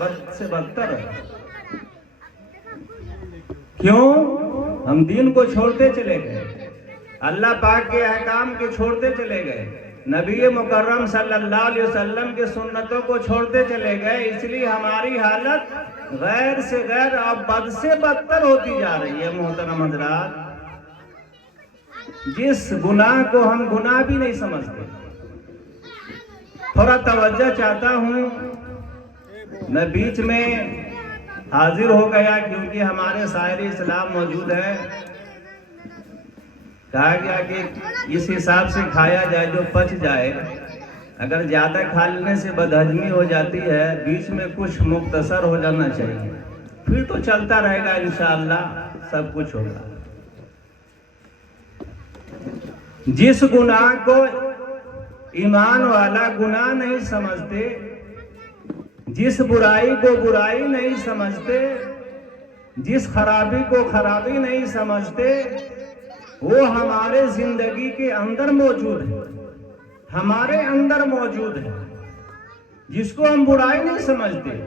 بد سے بدتر ہے. کیوں؟ ہم دین کو چھوڑتے چلے گئے, اللہ پاک کے احکام کے چھوڑتے چلے گئے, نبی مکرم صلی اللہ علیہ وسلم کے سنتوں کو چھوڑتے چلے گئے, اس لیے ہماری حالت غیر سے غیر اور بد سے بدتر ہوتی جا رہی ہے. محترم حضرات, جس گناہ کو ہم گناہ بھی نہیں سمجھتے, تھوڑا توجہ چاہتا ہوں, میں بیچ میں حاضر ہو گیا کیونکہ ہمارے سائر اسلام موجود ہے. کہا گیا کہ اس حساب سے کھایا جائے جو پچ جائے, اگر زیادہ کھا لینے سے بدہضمی ہو جاتی ہے, بیچ میں کچھ مختصر ہو جانا چاہیے, پھر تو چلتا رہے گا, انشاءاللہ سب کچھ ہوگا. جس گناہ کو ایمان والا گناہ نہیں سمجھتے, جس برائی کو برائی نہیں سمجھتے, جس خرابی کو خرابی نہیں سمجھتے, وہ ہمارے زندگی کے اندر موجود ہے, ہمارے اندر موجود ہے. جس کو ہم برائی نہیں سمجھتے,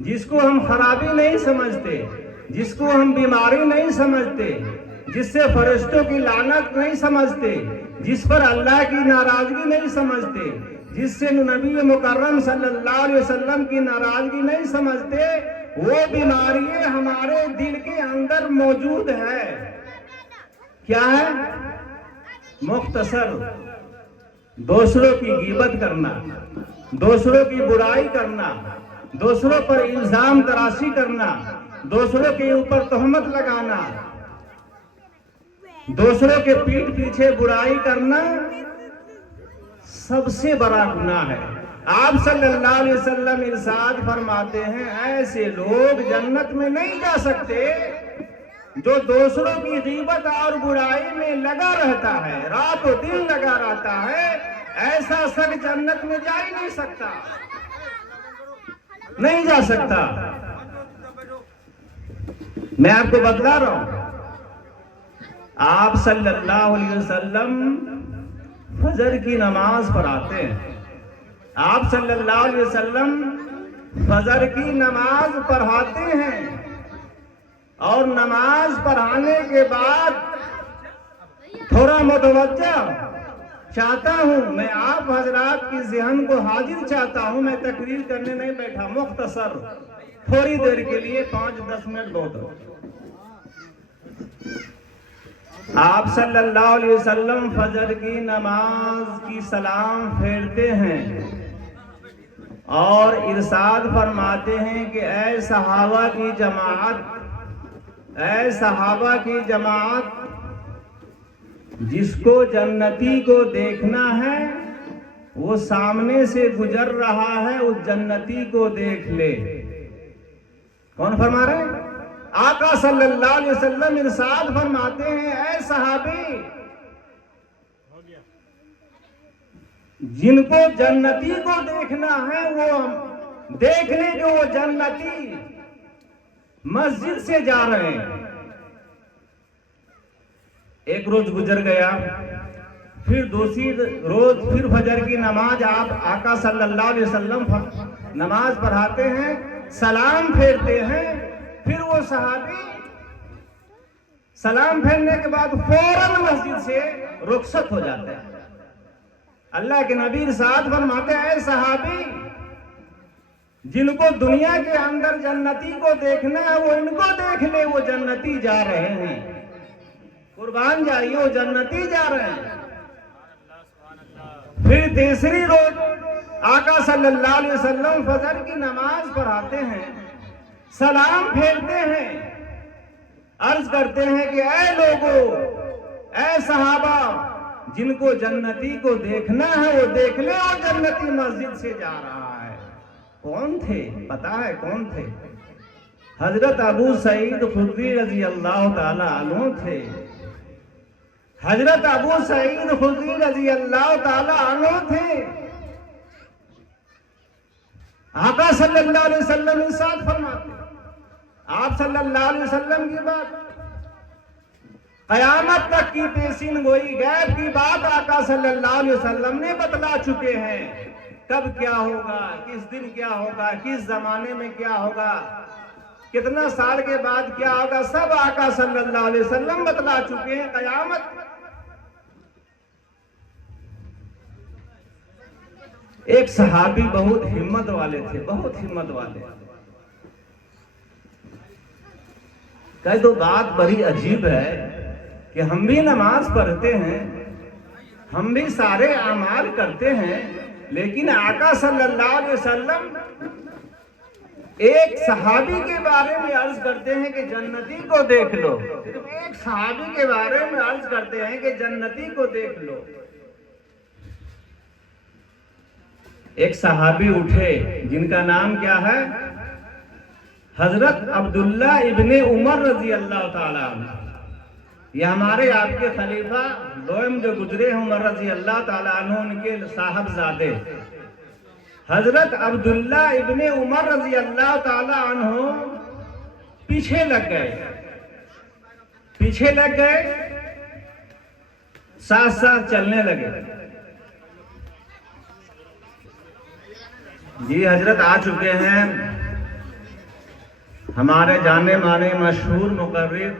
جس کو ہم خرابی نہیں سمجھتے, جس کو ہم بیماری نہیں سمجھتے, جس سے فرشتوں کی لعنت نہیں سمجھتے, جس پر اللہ کی ناراضگی نہیں سمجھتے, جس سے نبی مکرم صلی اللہ علیہ وسلم کی ناراضگی نہیں سمجھتے, وہ بیماریاں ہمارے دل کے اندر موجود ہے. کیا ہے؟ مختصر دوسروں کی غیبت کرنا, دوسروں کی برائی کرنا, دوسروں پر الزام تراشی کرنا, دوسروں کے اوپر تہمت لگانا, دوسروں کے پیٹھ پیچھے برائی کرنا سب سے بڑا گناہ ہے. آپ صلی اللہ علیہ وسلم ارشاد فرماتے ہیں, ایسے لوگ جنت میں نہیں جا سکتے جو دوسروں کی غیبت اور برائی میں لگا رہتا ہے, رات و دن لگا رہتا ہے. ایسا شخص جنت میں جا ہی نہیں سکتا, نہیں جا سکتا. میں آپ کو بتلا رہا ہوں, آپ صلی اللہ علیہ وسلم فجر کی نماز پڑھاتے ہیں, آپ صلی اللہ علیہ وسلم فجر کی نماز پڑھاتے ہیں, اور نماز پڑھانے کے بعد تھوڑا متوجہ چاہتا ہوں, میں آپ حضرات کی ذہن کو حاضر چاہتا ہوں. میں تقریر کرنے نہیں بیٹھا, مختصر تھوڑی دیر کے لیے 5-10 منٹ بہت ہے. آپ صلی اللہ علیہ وسلم فجر کی نماز کی سلام پھیرتے ہیں اور ارشاد فرماتے ہیں کہ اے صحابہ کی جماعت, اے صحابہ کی جماعت, جس کو جنتی کو دیکھنا ہے وہ سامنے سے گزر رہا ہے, اس جنتی کو دیکھ لے. کون فرما رہے ہیں؟ آقا صلی اللہ علیہ وسلم ارشاد فرماتے ہیں, اے صحابی, جن کو جنتی کو دیکھنا ہے وہ دیکھ لیں کہ وہ جنتی مسجد سے جا رہے ہیں. ایک روز گزر گیا, پھر دوسری روز پھر فجر کی نماز آپ آقا صلی اللہ علیہ وسلم نماز پڑھاتے ہیں, سلام پھیرتے ہیں. پھر وہ صحابی سلام پھیرنے کے بعد فوراً مسجد سے رخصت ہو جاتے ہیں. اللہ کے نبی ارشاد فرماتے ہیں, اے صحابی, جن کو دنیا کے اندر جنتی کو دیکھنا ہے وہ ان کو دیکھ لے, وہ جنتی جا رہے ہیں. قربان جائیے, وہ جنتی جا رہے ہیں. پھر تیسری روز آقا صلی اللہ علیہ وسلم فجر کی نماز پڑھاتے ہیں, سلام پھیرتے ہیں, عرض کرتے ہیں کہ اے لوگو, اے صحابہ, جن کو جنتی کو دیکھنا ہے وہ دیکھ لے, اور جنتی مسجد سے جا رہا ہے. کون تھے؟ پتا ہے کون تھے؟ حضرت ابو سعید خدری رضی اللہ تعالی عنہ تھے. حضرت ابو سعید خدری رضی اللہ تعالی عنہ تھے. آقا صلی اللہ علیہ وسلم ارشاد فرماتے, آپ صلی اللہ علیہ وسلم کی بات قیامت تک کی پیشین گوئی, غیب کی بات آقا صلی اللہ علیہ وسلم نے بتلا چکے ہیں. کب کیا ہوگا، کس دن کیا ہوگا، کس زمانے میں کیا ہوگا، کتنا سال کے بعد کیا ہوگا، سب آقا صلی اللہ علیہ وسلم بتلا چکے ہیں. قیامت ایک صحابی بہت ہمت والے تھے، بہت ہمت والے. کہ تو بات بڑی عجیب ہے کہ ہم بھی نماز پڑھتے ہیں، ہم بھی سارے اعمال کرتے ہیں، لیکن آقا صلی اللہ علیہ وسلم ایک صحابی کے بارے میں عرض کرتے ہیں کہ جنتی کو دیکھ لو. صرف ایک صحابی کے بارے میں عرض کرتے ہیں کہ جنتی کو دیکھ لو. ایک صحابی اٹھے جن کا نام کیا ہے؟ حضرت عبداللہ ابن عمر رضی اللہ تعالیٰ عنہ. یہ ہمارے آپ کے خلیفہ دوم جو گزرے ہیں عمر رضی اللہ تعالیٰ عنہ، ان کے صاحبزادے حضرت عبداللہ ابن عمر رضی اللہ تعالیٰ عنہ پیچھے لگ گئے، ساتھ ساتھ چلنے لگے. جی حضرت آ چکے ہیں، ہمارے جانے مانے مشہور مقرر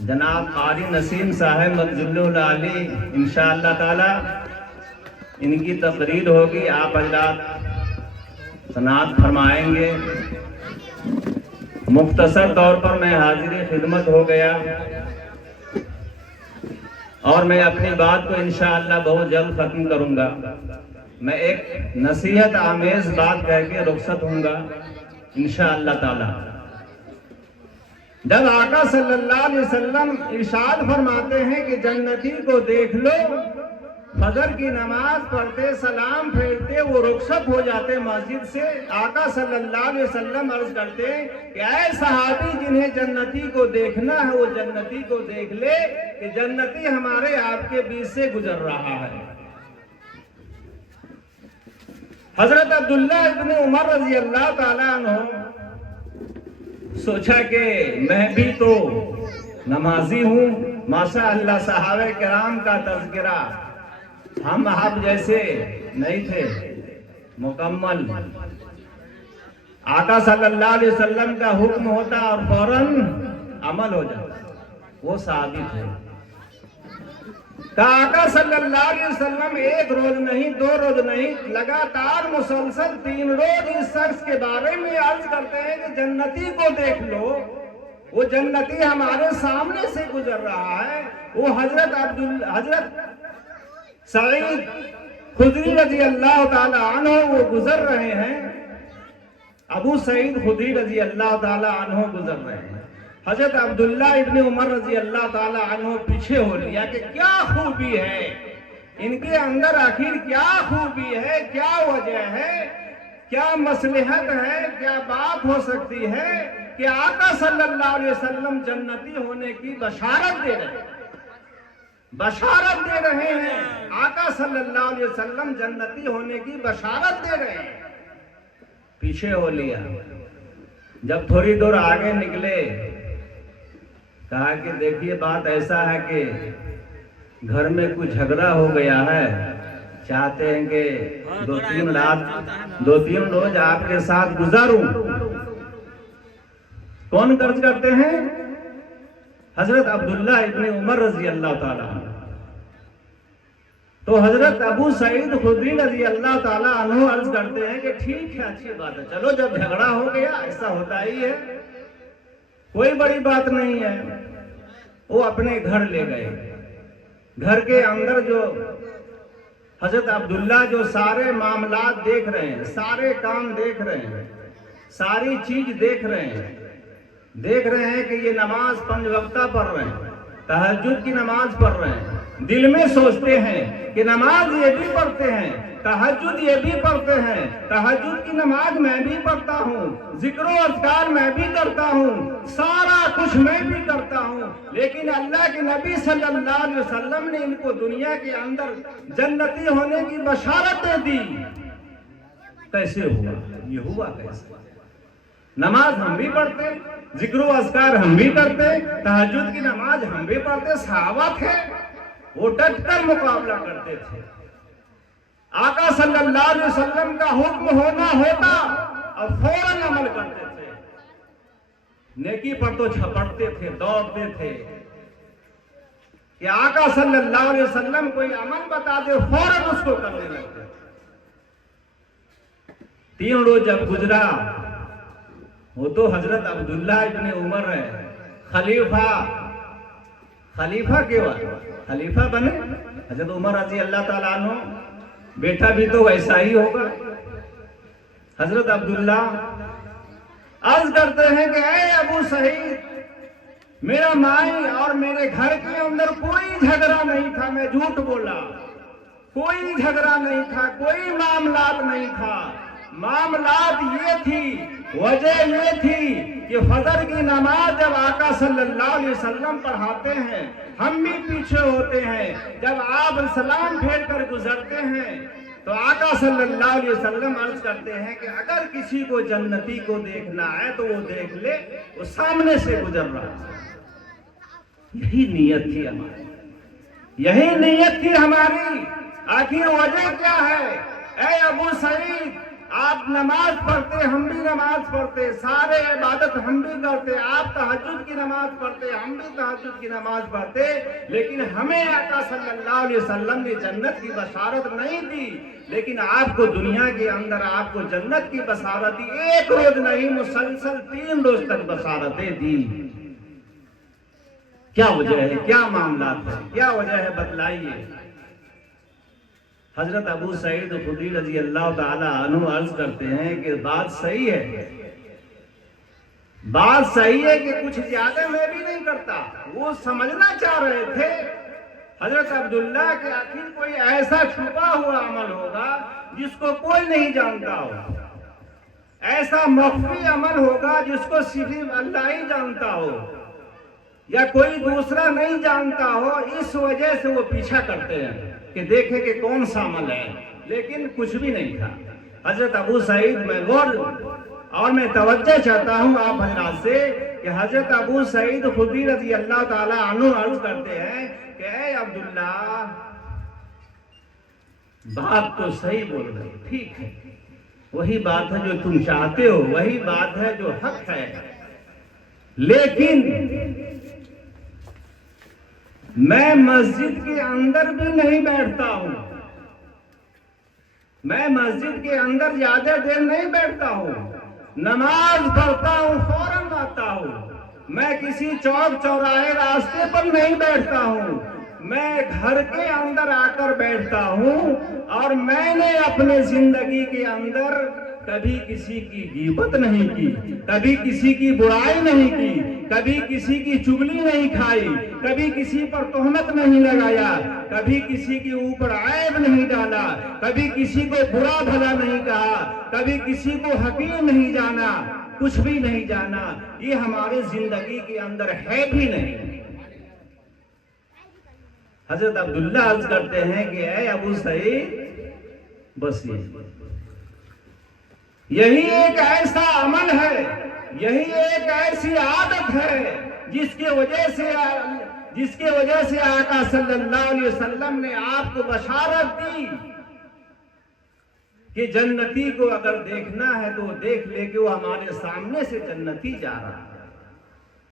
جناب قاری نسیم صاحب مدجل علی، انشاءاللہ تعالی ان کی تقریر ہوگی، آپ حضرات سماعت فرمائیں گے. مختصر طور پر میں حاضری خدمت ہو گیا اور میں اپنی بات کو انشاءاللہ بہت جلد ختم کروں گا. میں ایک نصیحت آمیز بات کہہ کے رخصت ہوں گا انشاءاللہ تعالی. جب آقا صلی اللہ علیہ وسلم ارشاد فرماتے ہیں کہ جنتی کو دیکھ لو، فجر کی نماز پڑھتے سلام پھیرتے وہ رخصت ہو جاتے مسجد سے. آقا صلی اللہ علیہ وسلم عرض کرتے ہیں کہ اے صحابی جنہیں جنتی کو دیکھنا ہے وہ جنتی کو دیکھ لے کہ جنتی ہمارے آپ کے بیچ سے گزر رہا ہے. حضرت عبداللہ ابن عمر رضی اللہ تعالیٰ عنہ سوچا کہ میں بھی تو نمازی ہوں، ماشاء اللہ صحابہ کرام کا تذکرہ ہم آپ جیسے نہیں تھے مکمل. آقا صلی اللہ علیہ وسلم کا حکم ہوتا اور فوراً عمل ہو جاتا. وہ صحابی تھے. آقا صلی اللہ علیہ وسلم ایک روز نہیں، دو روز نہیں، لگاتار مسلسل 3 روز اس شخص کے بارے میں عرض کرتے ہیں کہ جنتی کو دیکھ لو، وہ جنتی ہمارے سامنے سے گزر رہا ہے. وہ حضرت سعید خدری رضی اللہ تعالی عنہ وہ گزر رہے ہیں، ابو سعید خدری رضی اللہ تعالی عنہ گزر رہے ہیں. حضرت عبداللہ ابن عمر رضی اللہ تعالی عنہ پیچھے ہو لیا کہ کیا خوبی ہے ان کے اندر، آخر کیا خوبی ہے، کیا وجہ ہے، کیا مصلحت ہے، کیا بات ہو سکتی ہے کہ آقا صلی اللہ علیہ وسلم جنتی ہونے کی بشارت دے رہے ہیں. آقا صلی اللہ علیہ وسلم جنتی ہونے کی بشارت دے رہے ہیں. پیچھے ہو لیا. جب تھوڑی دور آگے نکلے کہا کہ دیکھیے بات ایسا ہے کہ گھر میں کچھ جھگڑا ہو گیا ہے، چاہتے ہیں کہ 2-3 روز آپ کے ساتھ گزاروں. کون قرض کرتے ہیں؟ حضرت عبداللہ ابن عمر رضی اللہ تعالیٰ عنہ. تو حضرت ابو سعید خدری رضی اللہ تعالیٰ عنہ عرض کرتے ہیں کہ ٹھیک ہے، اچھی بات ہے، چلو جب جھگڑا ہو گیا ایسا ہوتا ہی ہے، کوئی بڑی بات نہیں ہے. وہ اپنے گھر لے گئے. گھر کے اندر جو حضرت عبداللہ جو سارے معاملات دیکھ رہے ہیں، سارے کام دیکھ رہے ہیں، ساری چیز دیکھ رہے ہیں کہ یہ نماز 5 وقتہ پڑھ رہے ہیں، تہجد کی نماز پڑھ رہے ہیں. دل میں سوچتے ہیں کہ نماز یہ بھی پڑھتے ہیں، تہجد یہ بھی پڑھتے ہیں، تہجد کی نماز میں بھی پڑھتا ہوں، ذکر و اذکار میں بھی کرتا ہوں، سارا کچھ میں بھی کرتا ہوں، لیکن اللہ کے نبی صلی اللہ علیہ وسلم نے ان کو دنیا کے اندر جنتی ہونے کی بشارت دے دی. کیسے ہوا؟ یہ ہوا کیسے؟ نماز ہم بھی پڑھتے، ذکر و اذکار ہم بھی کرتے، تہجد کی نماز ہم بھی پڑھتے. صحابہ تھے، وہ ڈٹ کر مقابلہ کرتے تھے. آقا صلی اللہ علیہ وسلم کا حکم ہونا ہوتا اور فوراً عمل کرتے تھے، نیکی پر تو چھپٹتے تھے، دوڑتے تھے کہ آقا صلی اللہ علیہ وسلم کوئی عمل بتا دے فوراً اس کو کرنے لگتے۔ 3 روز جب گزرا، وہ تو حضرت عبداللہ ابن عمر ہے، خلیفہ کے بعد خلیفہ بنے حضرت عمر رضی اللہ تعالیٰ عنہ، بیٹا بھی تو ویسا ہی ہوگا۔ حضرت عبداللہ عرض کرتے ہیں کہ اے ابو سعید، میرا مائی اور میرے گھر کے اندر کوئی جھگڑا نہیں تھا، میں جھوٹ بولا، کوئی جھگڑا نہیں تھا، کوئی معاملات نہیں تھا۔ معاملات یہ تھی، وجہ یہ تھی کہ فجر کی نماز جب آقا صلی اللہ علیہ وسلم پڑھاتے ہیں، ہم بھی پیچھے ہوتے ہیں، جب آپ سلام پھیر کر گزرتے ہیں تو آقا صلی اللہ علیہ وسلم عرض کرتے ہیں کہ اگر کسی کو جنتی کو دیکھنا ہے تو وہ دیکھ لے، وہ سامنے سے گزر رہا ہے۔ یہی نیت تھی ہماری، یہی نیت تھی ہماری۔ آخر وجہ کیا ہے؟ اے ابو سعید، آپ نماز پڑھتے، ہم بھی نماز پڑھتے، سارے عبادت ہم بھی کرتے، آپ تہجد کی نماز پڑھتے، ہم بھی تہجد کی نماز پڑھتے، لیکن ہمیں آقا صلی اللہ علیہ وسلم نے جنت کی بشارت نہیں دی، لیکن آپ کو دنیا کے اندر آپ کو جنت کی بشارت دی۔ 1 روز نہیں، مسلسل 3 روز تک بشارتیں دی۔ کیا وجہ ہے؟ کیا معاملات ہے؟ کیا وجہ ہے؟ بتلائیے۔ حضرت ابو سعید خدری رضی اللہ تعالی عنہ عرض کرتے ہیں کہ بات صحیح ہے، بات صحیح ہے کہ کچھ زیادہ میں بھی نہیں کرتا۔ وہ سمجھنا چاہ رہے تھے حضرت عبداللہ کہ آخر کوئی ایسا چھپا ہوا عمل ہوگا جس کو کوئی نہیں جانتا ہو، ایسا مخفی عمل ہوگا جس کو صرف اللہ ہی جانتا ہو یا کوئی دوسرا نہیں جانتا ہو، اس وجہ سے وہ پیچھا کرتے ہیں کہ دیکھیں کہ کون سا عمل ہے، لیکن کچھ بھی نہیں تھا۔ حضرت ابو سعید، میں غور اور میں توجہ چاہتا ہوں آپ حضرات سے کہ حضرت ابو سعید خدری رضی اللہ تعالی عنہ عرض کرتے ہیں کہ اے عبداللہ، بات تو صحیح بول رہے، ٹھیک ہے، وہی بات ہے جو تم چاہتے ہو، وہی بات ہے جو حق ہے، لیکن میں مسجد کے اندر بھی نہیں بیٹھتا ہوں، میں مسجد کے اندر زیادہ دیر نہیں بیٹھتا ہوں، نماز پڑھتا ہوں فوراً آتا ہوں، میں کسی چوک چوراہے راستے پر نہیں بیٹھتا ہوں، میں گھر کے اندر آ کر بیٹھتا ہوں، اور میں نے اپنے زندگی کے اندر کبھی کسی کی غیبت نہیں کی، کبھی کسی کی برائی نہیں کی، کبھی کسی کی چغلی نہیں کھائی، کبھی کسی پر تہمت نہیں لگایا، کبھی کسی کے اوپر عیب نہیں ڈالا، کبھی کسی کو برا بھلا نہیں کہا، کبھی کسی کو حقیر نہیں جانا، کچھ بھی نہیں جانا، یہ ہمارے زندگی کے اندر ہے بھی نہیں۔ حضرت عبداللہ عرض کرتے ہیں کہ اے ابو سعید، بس یہی ایک ایسا عمل ہے، یہی ایک ایسی عادت ہے جس کے وجہ سے آقا صلی اللہ علیہ وسلم نے آپ کو بشارت دی کہ جنتی کو اگر دیکھنا ہے تو دیکھ لے کہ وہ ہمارے سامنے سے جنتی جا رہا ہے۔